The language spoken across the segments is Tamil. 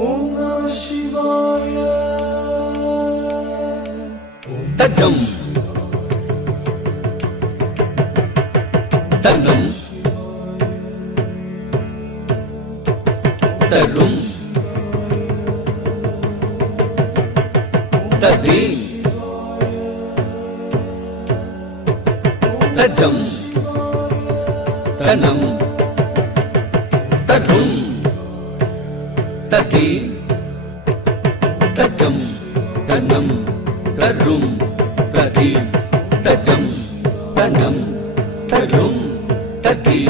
ஓம் நம சிவாய. தஜம் தன்னம் தரும் ததீம் தஜம் தனம் தரும் ததீம் தஜம் தனம் தரும் ததீம் தஜம் தனம் தரும் ததீம்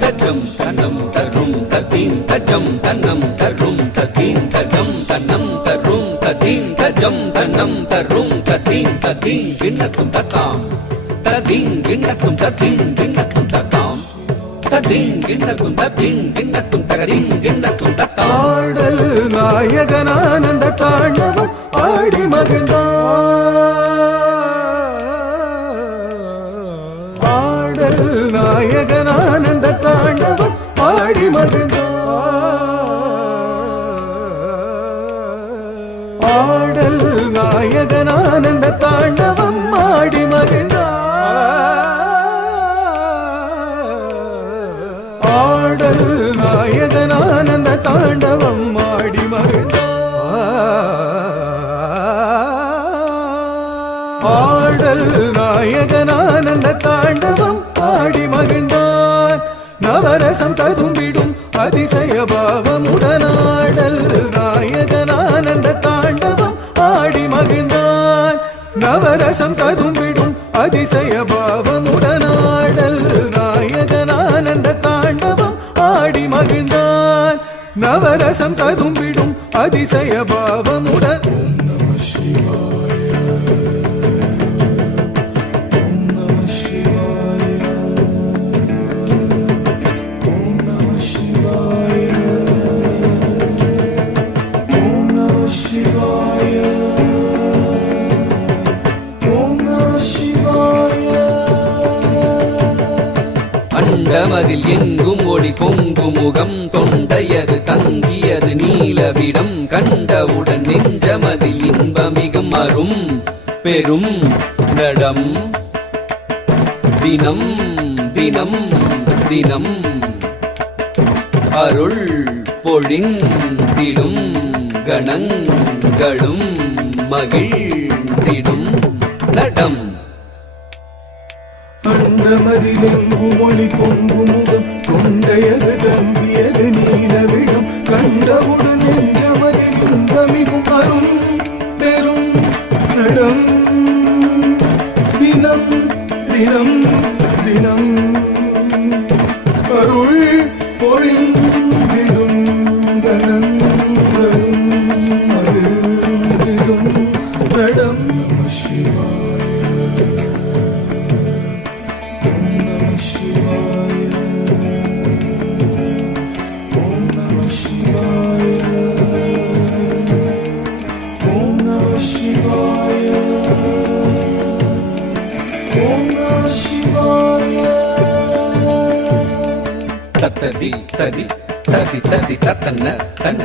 தஜம் தனம் தரும் ததீம் தஜம் தனம் தரும் ததீம் தஜம் தனம் தரும் ததீம் தஜம் தனம் தரும் ததீம் ததீம் கிண்ணக்கும் தகாம் ததீம் கிண்ணக்கும் ததீம் கிண்ணக்கும் தகாம் ததீம் கிண்ணக்கும் ததீம் கிண்ணக்கும் தகதீம் கிண்ணக்கும் தகாம். ஆடல் நாயகனானந்த தாண்டவம் ஆடி மகிழ்ந்தான். ஆடல் நாயகனானந்த தாண்டவம் ஆடி மகிழ்ந்தான். ஆடல் நாயகனானந்த தாண்டவம் ஆடி மகிழ்ந்தான். ஆடல் நாயகனானந்த தாண்டவம் ஆடி மகிழ்ந்தான். ஆடல் நாயகனானந்த தாண்டவம் ஆடி மகிழ்ந்தான். நவரசம் ததும்பிடும் அதிசய பாவமுடனாடல் நாயகனானந்த தாண்டவம் ஆடி மகிழ்ந்தான். நவரசம் ததும்பிடும் அதிசய பாவமுடனாடல் நாயகனானந்த தாண்டவம் ஆடி மகிழ்ந்தான். நவரசம் ததும்பிடும் அதிசய பாவமுடன். ஓம் நம சிவாய. ஓம் நம சிவாய. ஓம் நம சிவாய. ஓம் நம சிவாய. ஓம் நம சிவாய. அண்டமதில் எங்கும் ஒளி பொங்கு முகம் தொண்டையது தங்கியது நீலவிடம் கண்டவுடன் நெஞ்சமதில் இன்பமிகும் அரும் பெரும் நடம் தினம் தினம் தினம் அருள் பொழிந்திடும் கணங்களும் மகிழ்ந்திடும் நடம். அண்டமதிலெங்கு ஒளி பொங்கு முகம் கொண்டையது தம்பியது நீலவிடம் கண்டவுடன் நெஞ்சமதில் இன்பமிகும் அரும் பெரும் நடம் தினம் தினம் தினம் அருள் பொழிந்திடும் கணங்களும் மகிழ்ந்திடும் நடம். நம சிவாய. ஓம் நம சிவாய. ஓம் நம சிவாய. ஓம் நம சிவாய. ஓம் நம சிவாய. தத்ததி ததி ததி ததி தத்தன்ன தன்ன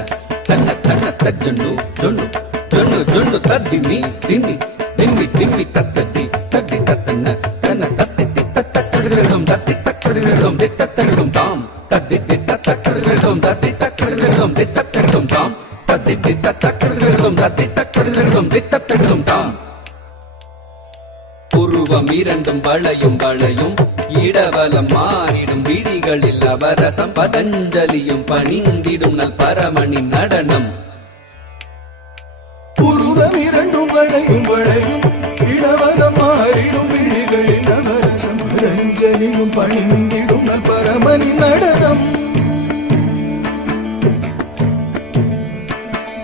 தன்ன தன்ன தஜ்ஜுண்டு ஜுண்டு ஜுண்டு ஜுண்டு தத்திமி திம்மி திம்மி திம்மி தத்ததி தத்தி தத்தன்ன தன்ன தத்தி தத்தக்கடுகளும் தத்தி தக்கடுகளும் தித்தத்தடுகளும் தாம் தத்தி தத்தக்கடுகளும் தத்தி தக்கடுகளும் தித்தத்தடுகளும் தாம் தத்தி தத்தக்கடுகளும் தத்தி தக்கடுகளும் தித்தத்தடுகளும் தாம். புருவம் இரண்டும் வளையும் வளையும் இடவலம் மாறிடும் விழிகளில் அவரசம் பதஞ்சலியும் பணிந்திடும் நல் பரமனின் நடனம். புருவம் இரண்டும் வளையும் வளையும் இடவலம் மாறிடும் விழிகளில் நவரசம் பதஞ்சலியும் பணிந்திடும் நல் பரமனின் நடனம்.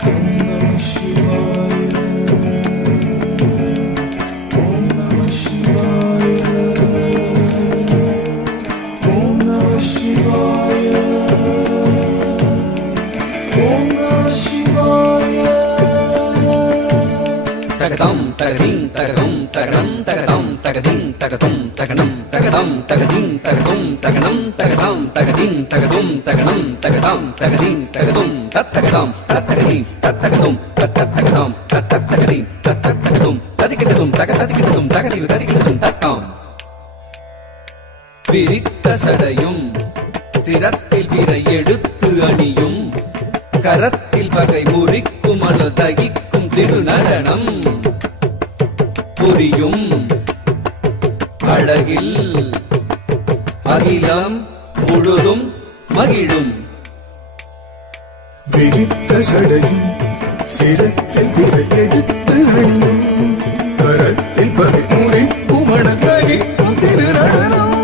ஓம் நம சிவாய. ஓம் நம சிவாய. ஓம் நம சிவாய. ஓம் நம சிவாய. தகதம் தகதீம் தகதம் தகடம் தகதம் தகதீம் தகதும் தகனம் தக தகதம் தகதின் தகதும் தகனம் தகதாம் தகதின் தகதும் தகனம் தகதாம் தகதின் தகதும் தத்தகதாம் தத்தகதி தத்தகதும் தத்தகதாம் தத்தகதி தத்தகதும் ததிகிட்டதும் தகதிகிட்டதும் தகதிவு ததிகிட்டதும் தத்தாம். விரித்த சடையும் சிரத்தில் விரை எடுத்து அணியும் கரத்தில் பகை முறிக்கும் அழுதகிக்கும் திருநடனம் புரியும் அழகில் அகிலம் முழுதும் மகிழும். விரித்த சடையும் சிரத்தில் விரை எடுத்து அணியும் கரத்தில் பகை முறிக்கும் அழககிக்கும் திருநடனம்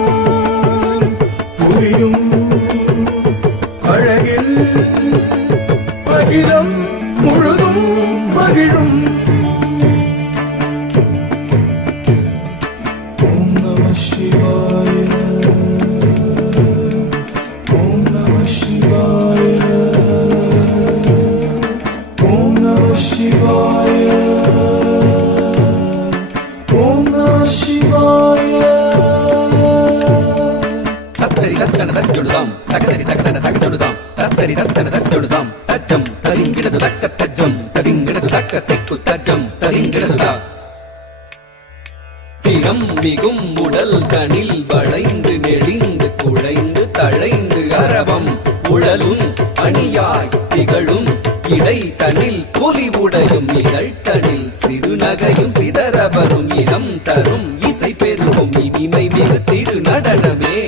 புரியும் அழகில் அகிலம் முழுதும் மகிழும். ஓம் நம சிவாய ஓம் நம சிவாய ஓம் நம சிவாய ஓம் நம சிவாய. தத்தரி தத்தன தச்சொழுதாம் தகதரி தகதன தகச்சொழுதாம் தத்தரி தத்தன தச்சொழுதாம் தச்சம் தரிங்கிடது தக்க தச்சம் தரிங்கிடது தக்க திக்கு தச்சம் தரிங்கிடதுடா. திறம் மிகும் உடல் தனில் வளைந்து நெளிந்து குழைந்து தழைந்து அரவம் உழலும் அணியாய் திகழும் இடை தனில் புலி உடையும் நிகழ்த்தனில் சிறுநகையும் சிதறவரும் இனம் தரும் இசை பெருகும் இனிமை மிகு திருநடனமே.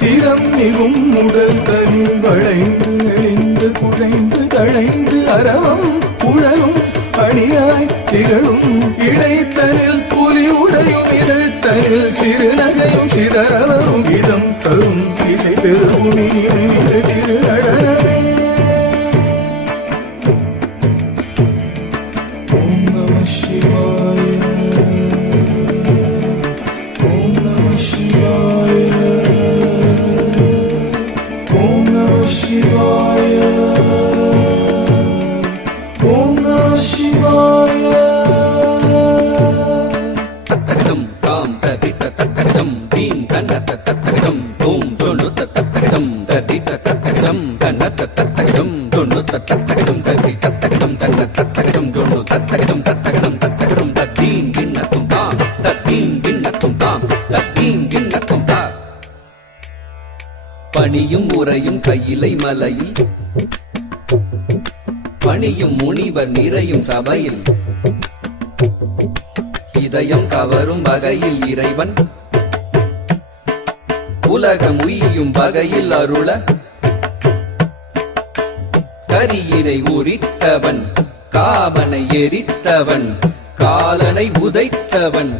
திறம் மிகும் உடல் தனில் வளைந்து நெளிந்து குழைந்து தழைந்து அரவம் உழலும் அணியாய் திகழும் இடைத்தனில் புலி உடையும் இதழ்த்தனில் சிறுநகையும் சிதறவரும் இதம் தரும் இசை பெருகும் இனிமை மிகு திருநடனமே. ஓம் நம சிவாய ஓம் நம சிவாய ஓம் நம சிவாய ஓம் நம சிவாய. தத்தகதம் தாம் ததித்த தத்தகதம் தீம் கண்ணத்த தத்தகதம் தோம் தொண்ணு தத்தகதம் ததித்த தத்தகதம் கண்ணத்த தத்தகதம் தொண்ணு தத்தகதம் ததி தத்தகதம் கண்ண தத்தகதம் தொண்ணு தத்தகதம் தத்தகதம் தத்தகதம் தத்தீம் கிண்ணத்தும் தாம் தத்தீம் கிண்ணத்தும் தாம் தத்தீம் கிண்ணத்தும் தா. பணியும் உரையும் கையிலை மலையில் பணியும் முனிவர் நிறையும் சபையில் இதயம் கவரும் வகையில் இறைவன் உலகம் உய்யும் வகையில் அருள கரியினை உரித்தவன் காமனை எரித்தவன் காலனை உதைத்தவன்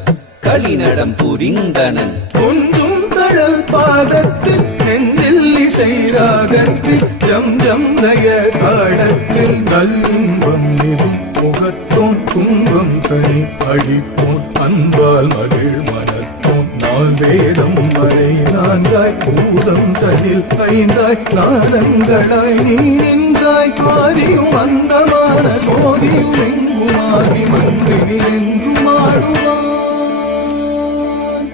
களிநடம் புரிந்தனன். கொஞ்சும் கடல் பாதத்தில் நெஞ்சில் இசை ராகத்தில் ஜம் ஜம் லய தாளத்தில் நல்லின்பம் நிறும் முகத்தோன் துன்பம் தனி அழிப்போன் அன்பால் மகிழ் மனத்தோன் நால் வேதம் வரை நான்காய் பூதம் தனில் ஐந்தாய் நாதங்களாய் நீ நின்றாய் ஆதியும் அந்தமான சோதியும் எங்குமாகி மன்றினி என்றும் ஆடுவான்.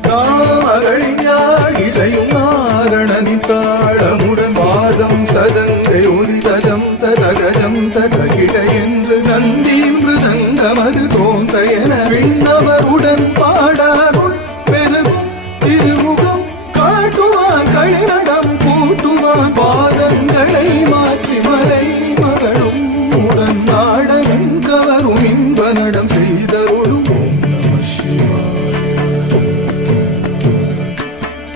தாமகளிஞாள் இசையும் நாரணனி தாளமுடன் வாதம் சதங்கை ஒலி தஜம் ததகஜம் ததகிட என்று நந்தீன்று தங்கமது தோன்ற என விண்ணவருடன் பாடாருள் பெருகும் திருமுகம் காட்டுவான் களிநடம் கூட்டுவான் பாதங்களை மாற்றி மலை மகளும் உடன் நாட வெண்கவரும் இன்ப நடம் செய்தருளும். ஓம் நம சிவாய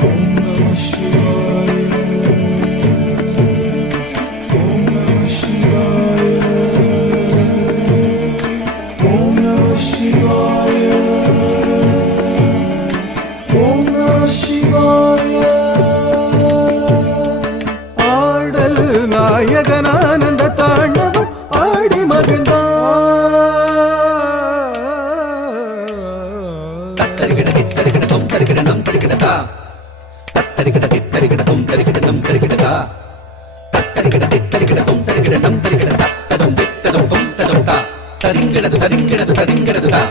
ஓம் நம சிவாய ஓம் நம சிவாய ஓம் நம சிவாய ஓம் நம சிவாய. ஆடல் நாயகனானந்த தாண்டவம் ஆடி மகிழ்ந்தான். தத்தரிகிட தித்தரிகிட தொம் தரிகிட நம் தரிகிடதா தத்தரிகிட தித்தரிகிட தொம் தரிகிட நம் தரிகிடதா தத்தரிகிட தித்தரிகிட தொம் தரிகிட நம் தரிகிடதா ததம் தித்ததம் தொம் ததம் தா தரிங்கிடது தரிங்கிடது தரிங்கிடதுதா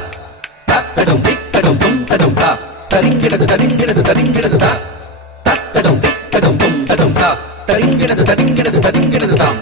தத்ததம் தித்ததம் தொம் ததம் தா தரிங்கிட தரிங்கிடது தரிங்கிடது தரிங்கிடது தா தத்ததம் தத்ததம் தும் ததம் தா தரிங்கிடது தரிங்கிடது தரிங்கிடது தாம்